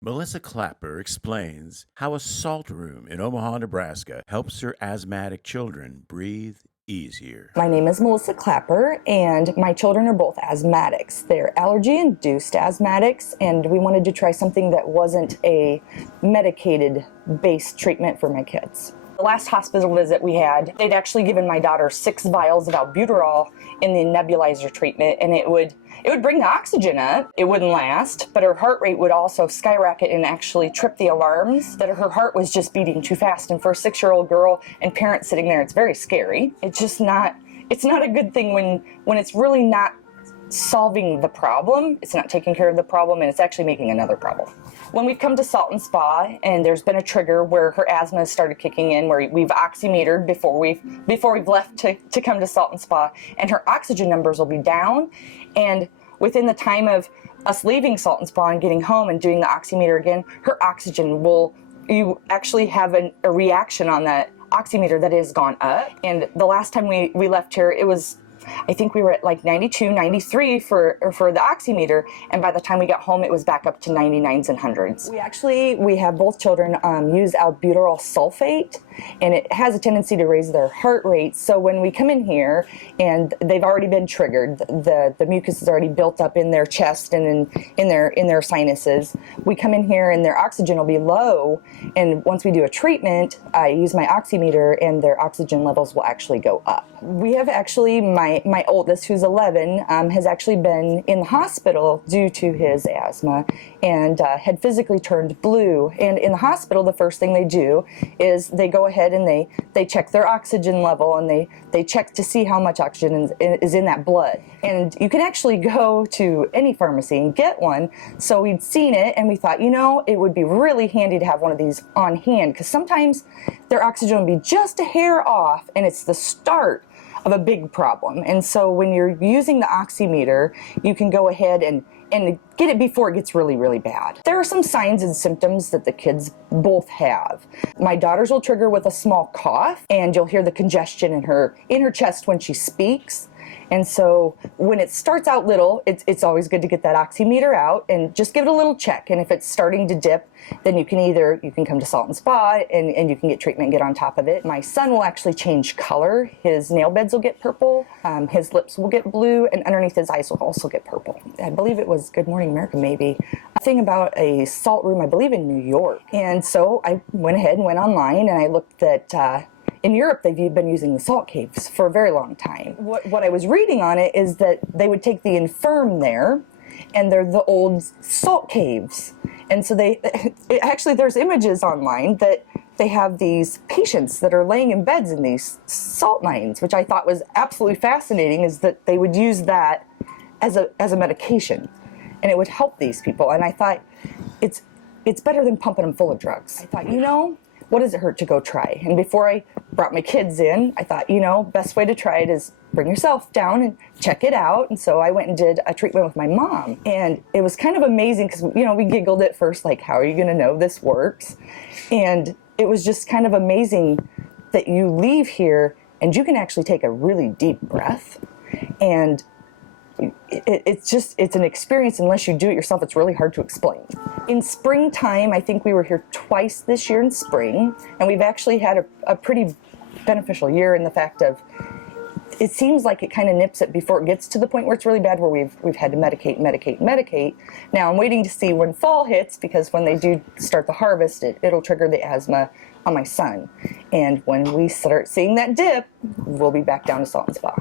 Melissa Clapper explains how a salt room in Omaha, Nebraska helps her asthmatic children breathe easier. My name is Melissa Clapper, and my children are both asthmatics. They're allergy-induced asthmatics, and we wanted to try something that wasn't a medicated-based treatment for my kids. The last hospital visit we had, they'd actually given my daughter 6 vials of albuterol in the nebulizer treatment, and it would bring the oxygen up. It wouldn't last, but her heart rate would also skyrocket and actually trip the alarms that her heart was just beating too fast. And for a 6-year-old girl and parents sitting there, it's very scary. It's not a good thing when it's really not solving the problem, it's not taking care of the problem, and it's actually making another problem. When we've come to Salt&Spa and there's been a trigger where her asthma has started kicking in, where we've oximetered before we've left to come to Salt&Spa, and her oxygen numbers will be down, and within the time of us leaving Salt&Spa and getting home and doing the oximeter again, her oxygen you actually have a reaction on that oximeter that has gone up. And the last time we left here, I think we were at like 92, 93 for the oximeter, and by the time we got home, it was back up to 99s and 100s. We have both children use albuterol sulfate, and it has a tendency to raise their heart rate. So when we come in here and they've already been triggered, the mucus is already built up in their chest and in their sinuses. We come in here and their oxygen will be low, and once we do a treatment, I use my oximeter, and their oxygen levels will actually go up. We have actually my oldest, who's 11, has actually been in the hospital due to his asthma, and had physically turned blue. And in the hospital, the first thing they do is they go ahead and they check their oxygen level, and they check to see how much oxygen is in that blood. And you can actually go to any pharmacy and get one. So we'd seen it, and we thought, it would be really handy to have one of these on hand, because sometimes their oxygen would be just a hair off, and it's the start of a big problem. And so when you're using the oximeter, you can go ahead and get it before it gets really, really bad. There are some signs and symptoms that the kids both have. My daughter's will trigger with a small cough, and you'll hear the congestion in her chest when she speaks. And so when it starts out little, it's always good to get that oximeter out and just give it a little check. And if it's starting to dip, then you can come to Salt&Spa and you can get treatment and get on top of it. My son will actually change color. His nail beds will get purple, his lips will get blue, and underneath his eyes will also get purple. I believe it was Good Morning America, maybe, a thing about a salt room, I believe in New York. And so I went ahead and went online, and I looked at in Europe, they've been using the salt caves for a very long time. What I was reading on it is that they would take the infirm there, and they're the old salt caves. And so there's images online that they have these patients that are laying in beds in these salt mines, which I thought was absolutely fascinating, is that they would use that as a medication, and it would help these people. And I thought, it's better than pumping them full of drugs. I thought, what does it hurt to go try? And before I brought my kids in, I thought, best way to try it is bring yourself down and check it out. And so I went and did a treatment with my mom. And it was kind of amazing because, we giggled at first, like, how are you going to know this works? And it was just kind of amazing that you leave here and you can actually take a really deep breath. And it's an experience. Unless you do it yourself, it's really hard to explain. In springtime, I think we were here twice this year in spring, and we've actually had a pretty beneficial year in the fact of, it seems like it kind of nips it before it gets to the point where it's really bad, where we've had to medicate. Now I'm waiting to see when fall hits, because when they do start the harvest, it'll trigger the asthma on my son. And when we start seeing that dip, we'll be back down to Salt&Spa.